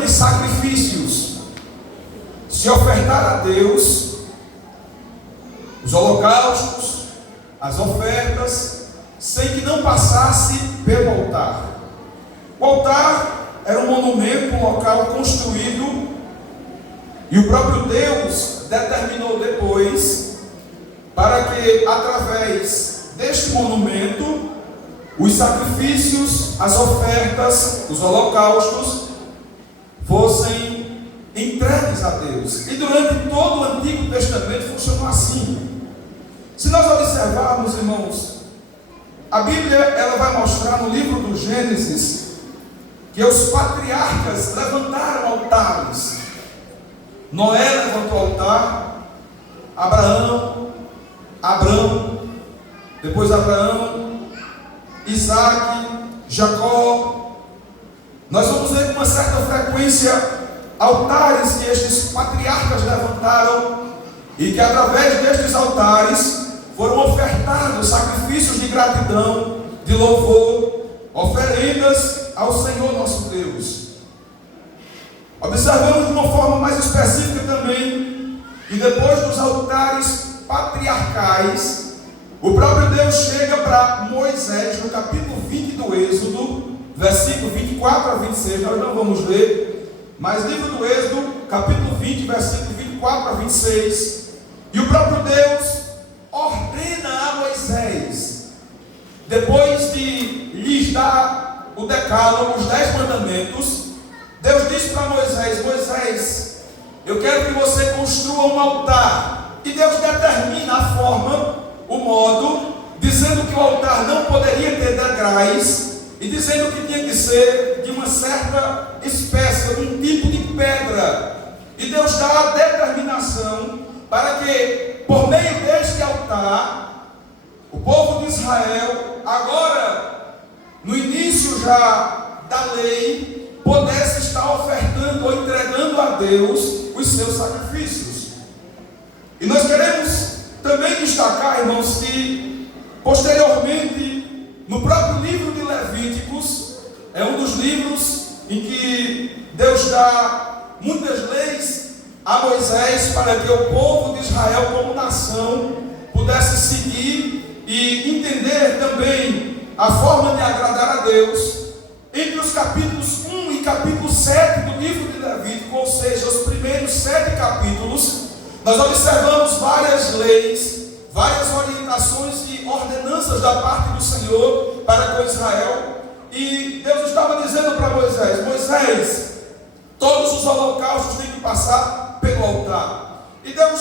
de sacrifícios, se ofertar a Deus os holocaustos, as ofertas, sem que não passasse pelo altar. O altar era um monumento, um local construído, e o próprio Deus determinou depois para que, através deste monumento, os sacrifícios, as ofertas, os holocaustos fossem entregues a Deus. E durante todo o Antigo Testamento funcionou assim. Se nós observarmos, irmãos, a Bíblia ela vai mostrar no livro do Gênesis que os patriarcas levantaram altares. Noé levantou altar, Abraão, depois Abraão, Isaac, Jacó. Nós vamos ver com uma certa frequência altares que estes patriarcas levantaram e que através destes altares foram ofertados sacrifícios de gratidão, de louvor, oferendas ao Senhor nosso Deus. Observamos de uma forma mais específica também que depois dos altares patriarcais, o próprio Deus chega para Moisés no capítulo 20 do Êxodo, versículo 24 a 26, nós não vamos ler, mas livro do Êxodo, capítulo 20, versículo 24 a 26, e o próprio Deus ordena a Moisés, depois de lhes dar o decálogo, os 10 mandamentos, Deus disse para Moisés: Moisés, eu quero que você construa um altar. E Deus determina a forma, o modo, dizendo que o altar não poderia ter degraus, e dizendo que tinha que ser de uma certa espécie, de um tipo de pedra. E Deus dá a determinação para que, por meio deste altar, o povo de Israel, agora, no início já da lei, pudesse estar ofertando ou entregando a Deus os seus sacrifícios. E nós queremos também destacar, irmãos, que posteriormente, no próprio livro de Levíticos, é um dos livros em que Deus dá muitas leis a Moisés para que o povo de Israel, como nação, pudesse seguir e entender também a forma de agradar a Deus. Entre os capítulos 1 e capítulo 7 do livro de Levítico, ou seja, os primeiros 7 capítulos, nós observamos várias leis, várias orientações e ordenanças da parte do Senhor para com Israel. E Deus estava dizendo para Moisés: Moisés, todos os holocaustos têm que passar pelo altar. E Deus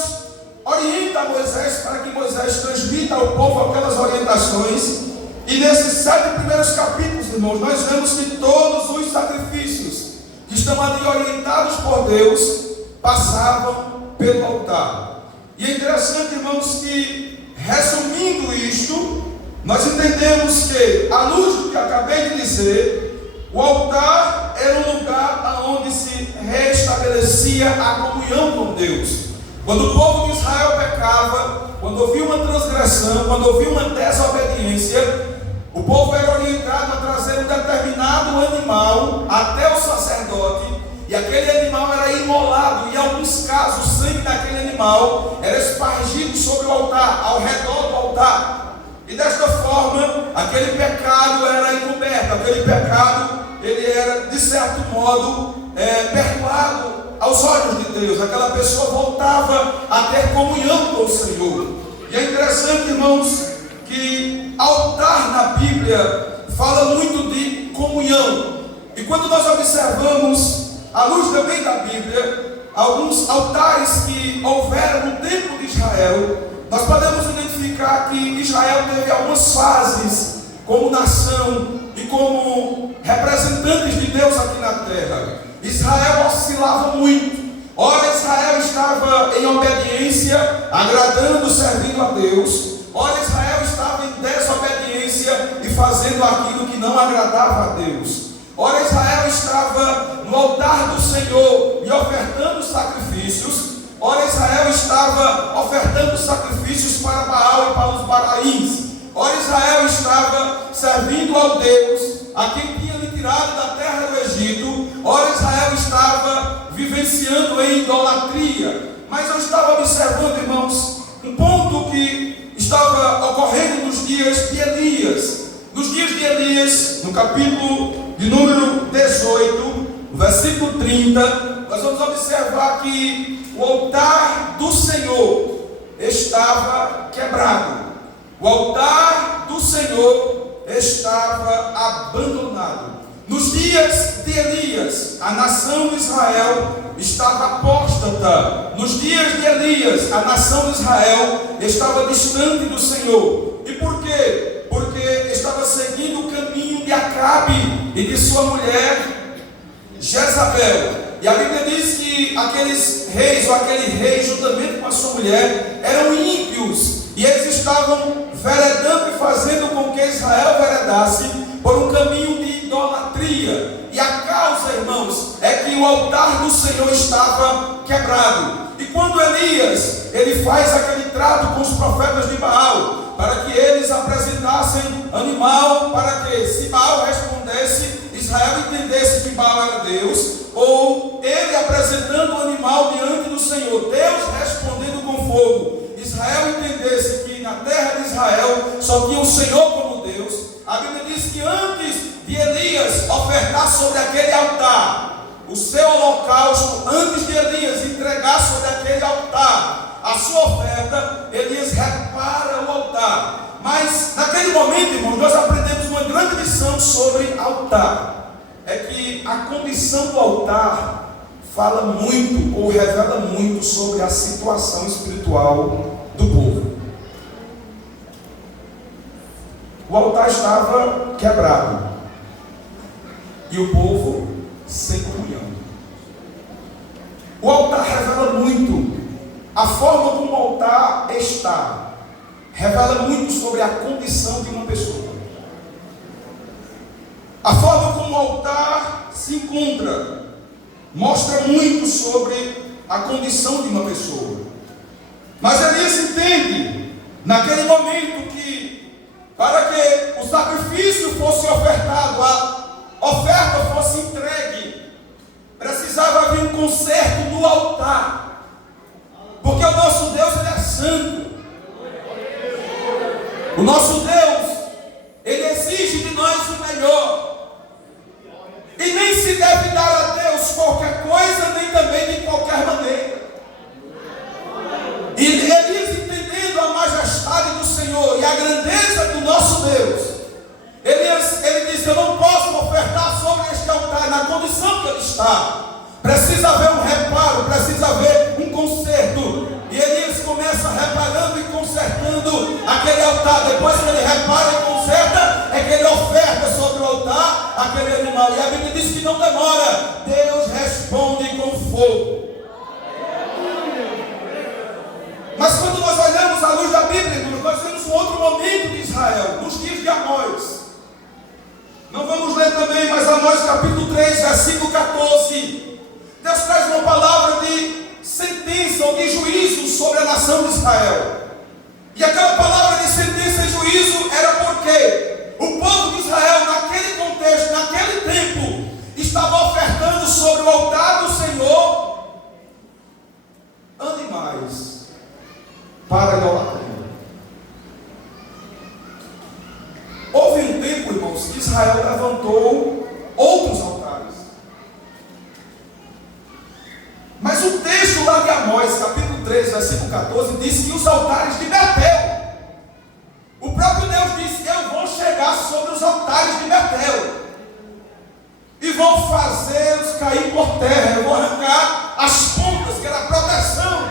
orienta a Moisés para que Moisés transmita ao povo aquelas orientações. E nesses 7 primeiros capítulos, irmãos, nós vemos que todos os sacrifícios que estão ali orientados por Deus passavam pelo altar. E é interessante, irmãos, que, resumindo isto, nós entendemos que, à luz do que acabei de dizer, o altar era um lugar onde se restabelecia a comunhão com Deus. Quando o povo de Israel pecava, quando havia uma transgressão, quando havia uma desobediência, o povo era orientado a trazer um determinado animal até o sacerdote, e aquele animal era imolado, e em alguns casos o sangue daquele animal era espargido sobre o altar, ao redor do altar. E desta forma, aquele pecado era encoberto, aquele pecado, ele era, de certo modo, perdoado aos olhos de Deus. Aquela pessoa voltava a ter comunhão com o Senhor. E é interessante, irmãos, que altar na Bíblia fala muito de comunhão. E quando nós observamos, à luz também da Bíblia, alguns altares que houveram no tempo de Israel, nós podemos identificar que Israel teve algumas fases como nação e como representantes de Deus aqui na terra. Israel oscilava muito. Ora, Israel estava em obediência, agradando, servindo a Deus. Ora, Israel estava em desobediência e fazendo aquilo que não agradava a Deus. Ora, Israel estava no altar do Senhor e ofertando sacrifícios. Ora, Israel estava ofertando sacrifícios para Baal e para os Baraíns. Ora, Israel estava servindo ao Deus a quem tinha lhe tirado da terra do Egito. Ora, Israel estava vivenciando em idolatria. Mas eu estava observando, irmãos, um ponto que estava ocorrendo nos dias de Elias. Nos dias de Elias, no capítulo de número 18, versículo 30, nós vamos observar que o altar do Senhor estava quebrado. O altar do Senhor estava abandonado. Nos dias de Elias, a nação de Israel estava apóstata. Nos dias de Elias, a nação de Israel estava distante do Senhor. E por quê? Porque estava seguindo o caminho de Acabe e de sua mulher Jezabel. E a Bíblia diz que aqueles reis, ou aquele rei, juntamente com a sua mulher, eram ímpios. E eles estavam veredando e fazendo com que Israel veredasse por um caminho de idolatria. E a causa, irmãos, é que o altar do Senhor estava quebrado. E quando Elias, ele faz aquele trato com os profetas de Baal, para que eles apresentassem animal, para que, se Baal respondesse, Israel entendesse que Baal era Deus, ou ele apresentando o animal diante do Senhor, Deus respondendo com fogo, Israel entendesse que na terra de Israel só tinha o Senhor como Deus. A Bíblia diz que antes de Elias ofertar sobre aquele altar o seu holocausto, antes de Elias entregar sobre aquele altar a sua oferta, Elias repara o altar. Mas naquele momento, irmãos, nós aprendemos uma grande lição sobre altar. É que a condição do altar fala muito ou revela muito sobre a situação espiritual do povo. O altar estava quebrado e o povo sem comunhão. O altar revela muito. A forma como o altar está revela muito sobre a condição de uma pessoa. A forma como o altar se encontra mostra muito sobre a condição de uma pessoa. Mas Elias entende naquele momento que para que o sacrifício fosse ofertado, a oferta fosse entregue, precisava haver um conserto no altar. Porque o nosso Deus, ele é santo. O nosso Deus, ele exige de nós o melhor. E nem se deve dar a Deus qualquer coisa, nem também de qualquer maneira. E Elias, entendendo a majestade do Senhor e a grandeza do nosso Deus, ele diz: eu não posso ofertar sobre este altar na condição que ele está. Precisa haver um reparo, precisa haver um conserto. E Elias começa reparando e consertando aquele altar. Depois que ele repara e conserta, é que ele oferta sobre o altar aquele animal. E a Bíblia diz que não demora. Deus responde com fogo. Mas quando nós olhamos à luz da Bíblia, nós vemos um outro momento de Israel, nos dias de Amós. Não vamos ler também, mas Amós capítulo 3, versículo 14. Deus traz uma palavra de sentença ou de juízo sobre a nação de Israel. E aquela palavra de sentença e juízo era porque o povo de Israel, naquele contexto, naquele tempo, estava ofertando sobre o altar do Senhor animais para a idolatria. Houve um tempo, irmãos, que Israel levantou outros altares. Mas o texto lá de Amós, capítulo 3, versículo 14, diz que os altares de Betel, o próprio Deus disse: eu vou chegar sobre os altares de Betel e vou fazê-los cair por terra, eu vou arrancar as pontas, que era a proteção.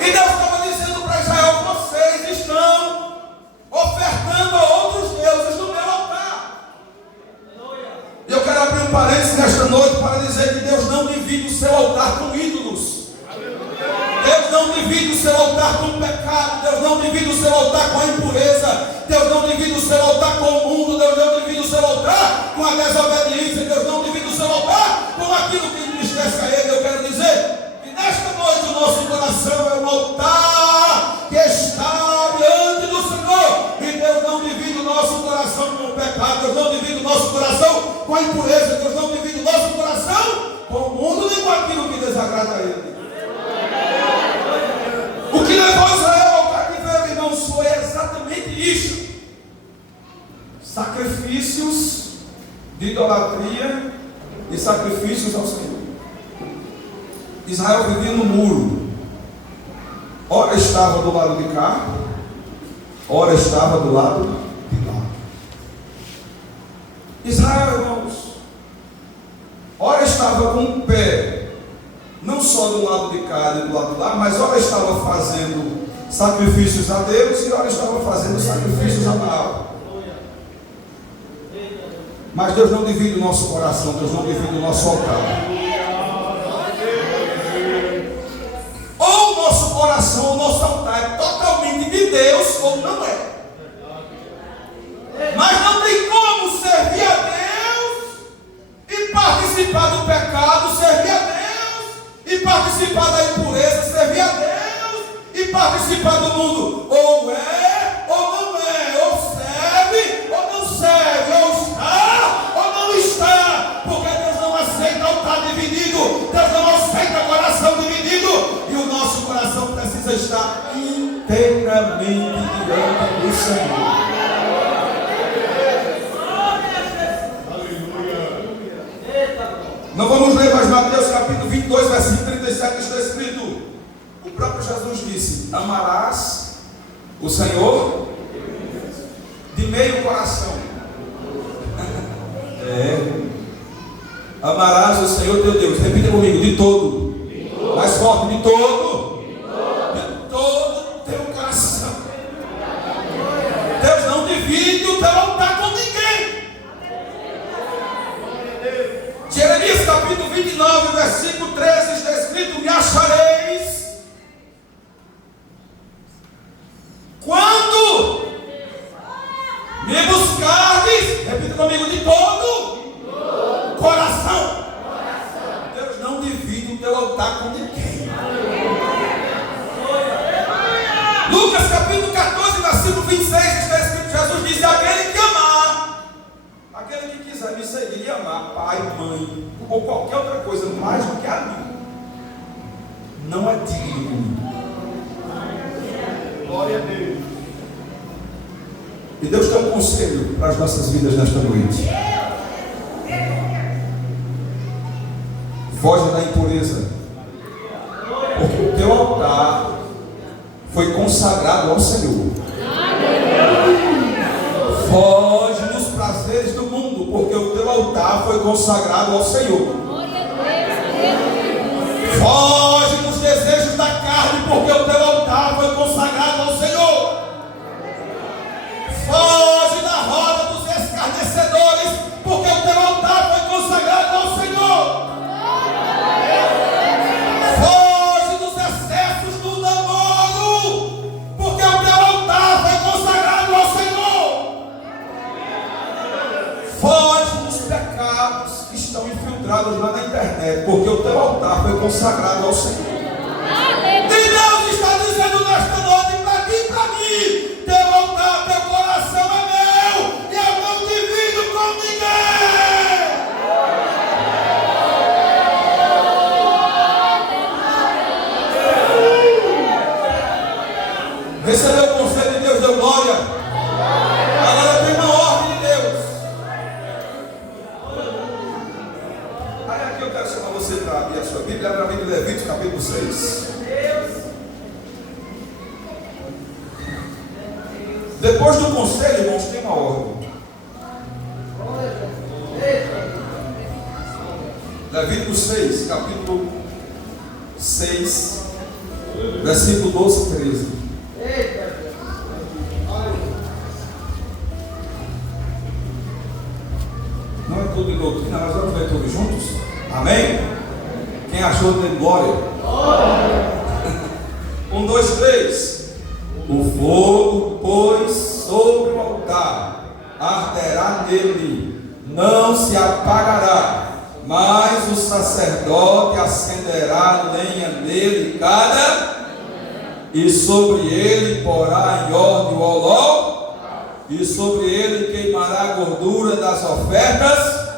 E Deus estava dizendo para Israel: vocês estão ofertando a outros deuses no meu altar. E eu quero abrir um parênteses nesta noite para dizer que Deus não divide o seu altar com ídolos. Deus não divide o seu altar com o pecado. Deus não divide o seu altar com a impureza. Deus não divide o seu altar com o mundo. Deus não divide o seu altar com a desobediência. Deus não divide o seu altar com aquilo que entristece a Ele. Eu quero dizer que nesta noite o nosso coração é um altar que está diante do Senhor. E Deus não divide o nosso coração com o pecado. Deus não divide o nosso coração com a impureza. Deus não divide o nosso coração com o mundo nem com aquilo idolatria e sacrifícios ao Senhor. Israel vivia no muro. Ora estava do lado de cá, ora estava do lado de lá. Israel, irmãos, ora estava com o pé, não só do lado de cá e do lado de lá, mas ora estava fazendo sacrifícios a Deus e ora estava fazendo sacrifícios a Baal. Mas Deus não divide o nosso coração, Deus não divide o nosso altar. Ou o nosso coração, o nosso altar é totalmente de Deus, ou não é. Mas não tem como servir a Deus e participar do pecado, servir a Deus e participar da impureza, servir a Deus e participar do mundo. Ou é, ou não é, ou serve, ou não serve, ou está, ou não está, porque Deus não aceita altar dividido, Deus não aceita coração dividido, e o nosso coração precisa estar inteiramente diante do Senhor. Não vamos ler mais Mateus capítulo 22, versículo 37, está escrito: o próprio Jesus disse: amarás o Senhor de meio coração. Amarás o Senhor teu Deus. Repita comigo: de todo. Mais forte: de todo. De todo teu coração. Deus não divide o teu altar com ninguém. Jeremias capítulo 29, versículo 13, está escrito: me achareis quando me buscardes, repita comigo, de todo coração. Deus não divide o teu altar com ninguém. Lucas capítulo 14, versículo 26, está escrito: Jesus disse: aquele que amar, aquele que quiser me seguir e amar pai, mãe ou qualquer outra coisa mais do que a mim, não é digno de mim. Glória a Deus. E Deus tem um conselho para as nossas vidas nesta noite. Foge da impureza, porque o teu altar foi consagrado ao Senhor. Foge dos prazeres do mundo, porque o teu altar foi consagrado ao Senhor. Foge dos desejos da carne, porque o teu altar foi consagrado ao Senhor. Foge da roda dos escarnecedores, porque o teu altar foi consagrado ao Senhor. Foge dos excessos do namoro, porque o teu altar foi consagrado ao Senhor. Foge dos pecados que estão infiltrados lá na internet, porque o teu altar foi consagrado ao Senhor. E Deus está dizendo nesta noite para ti e para mim: teu altar, teu coração é meu, e eu não divido com ninguém. Recebeu o conselho de Deus, deu glória. Agora tem uma ordem de Deus. Aí aqui eu quero chamar você para abrir a sua Bíblia, para mim, Levítico capítulo 6. Depois do conselho, irmãos, tem uma ordem. Levítico 6, capítulo 6, versículo 12 e 13. Não é tudo de doutrina, nós vamos ver tudo juntos? Amém? Quem achou, dê glória. 1, 2, 3. O fogo, pois, sobre o altar arderá nele, não se apagará, mas o sacerdote acenderá lenha nele e sobre ele porá em ordem o holocausto, e sobre ele queimará a gordura das ofertas.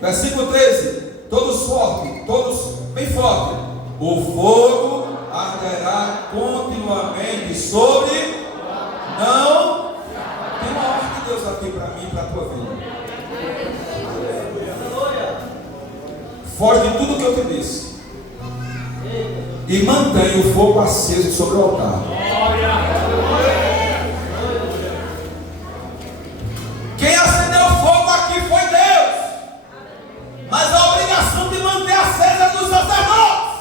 Versículo 13, todos fortes, todos bem forte. O fogo arderá continuamente sobre, não, tem uma ordem de Deus aqui para mim e para a tua vida. foge de tudo que eu te disse e mantém o fogo aceso sobre o altar. Quem acendeu o fogo aqui foi Deus, mas a obrigação de manter acesa é dos sacerdotes.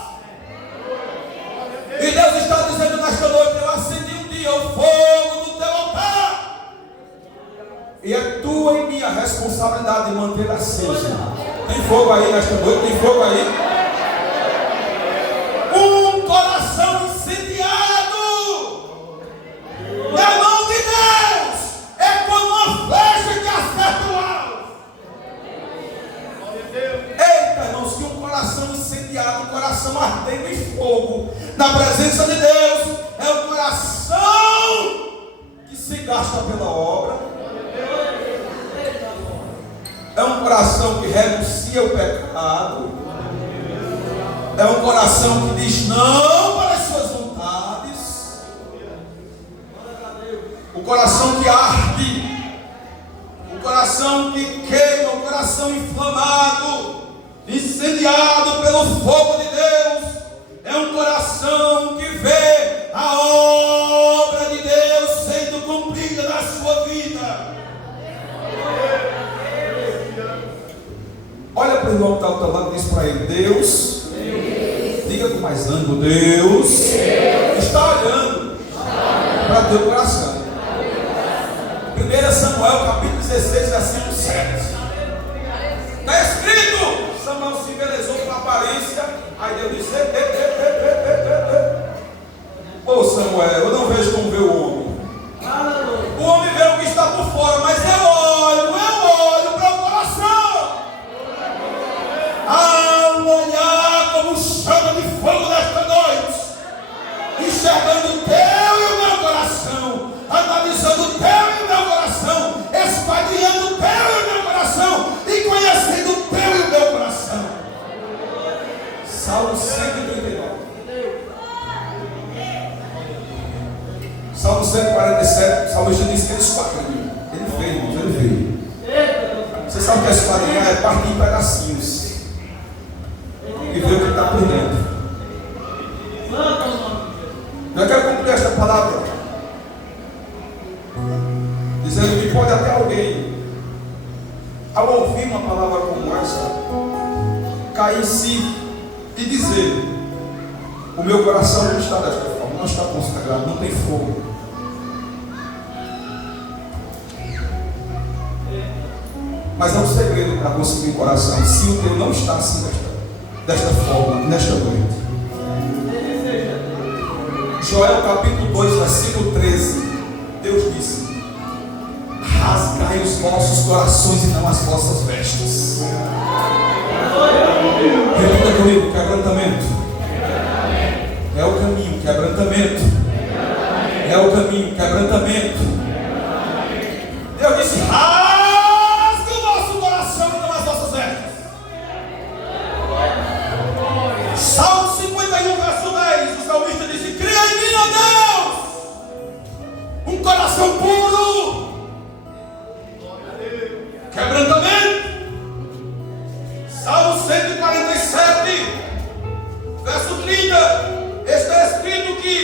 E Deus está dizendo nesta noite: eu acendi um dia o fogo do teu altar, e é tua e minha responsabilidade de manter acesa. Tem fogo aí nesta noite? Tem fogo aí? Um coração incendiado na mão de Deus é como uma flecha que acerta o alvo. Eita, irmãos, que um coração incendiado, um coração ardendo em fogo na presença de Deus é um coração que se gasta pela obra. É um coração que renuncia o pecado. É um coração que diz não para as suas vontades. O coração que arde. O coração que queima. O coração inflamado, incendiado pelo fogo de Deus. É um coração que vê a obra de Deus sendo cumprida na sua vida. Olha para o irmão que está ao teu lado e diz para ele: Deus, diga com mais ânimo, Deus está olhando para teu coração. 1 Samuel capítulo 16, versículo 7. Está escrito: Samuel se embelezou com a aparência. Aí Deus disse: Ô Samuel, eu não vejo como vê o homem. O homem vê o que está por fora, mas eu olho para o coração. Ao olhar como chama de fogo nesta noite, enxergando o teu e o meu coração, analisando o teu e o meu coração, esquadrinhando o teu e o meu coração e conhecendo o teu e o meu coração. Salmo 139. Salmo 147, o salmista disse que ele esquadrinha. Ele veio, irmãos, ele veio. Você sabe o que é esquadrinhar? É partir em pedacinhos e ver o que está por dentro. Eu quero concluir esta palavra dizendo que pode até alguém, ao ouvir uma palavra como essa, cair em si e dizer: o meu coração não está desta forma, não está consagrado, não tem fogo. Mas é um segredo para conseguir o coração. Se o teu não está assim desta forma, nesta noite. Joel capítulo 2, versículo 13. Deus disse: rasgai os vossos corações e não as vossas vestes. Repita comigo: quebrantamento. É o caminho, quebrantamento. É o caminho, quebrantamento. Deus disse: rasgue o vosso coração e não as vossas vestes. Salmo 51, verso 10, o salmista disse: cria em mim, ó Deus, um coração puro. Quebrantamento. Salmo 147, verso 30, está escrito que